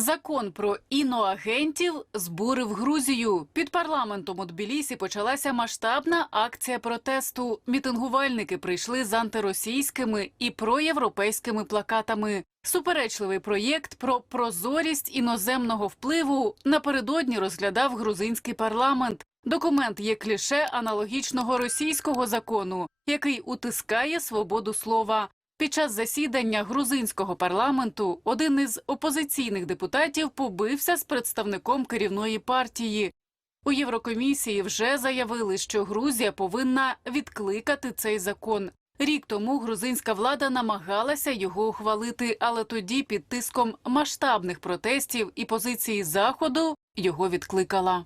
Закон про іноагентів збурив Грузію. Під парламентом у Тбілісі почалася масштабна акція протесту. Мітингувальники прийшли з антиросійськими і проєвропейськими плакатами. Суперечливий проєкт про прозорість іноземного впливу напередодні розглядав грузинський парламент. Документ є кліше аналогічного російського закону, який утискає свободу слова. Під час засідання грузинського парламенту один із опозиційних депутатів побився з представником керівної партії. У Єврокомісії вже заявили, що Грузія повинна відкликати цей закон. Рік тому грузинська влада намагалася його ухвалити, але тоді під тиском масштабних протестів і позиції заходу його відкликала.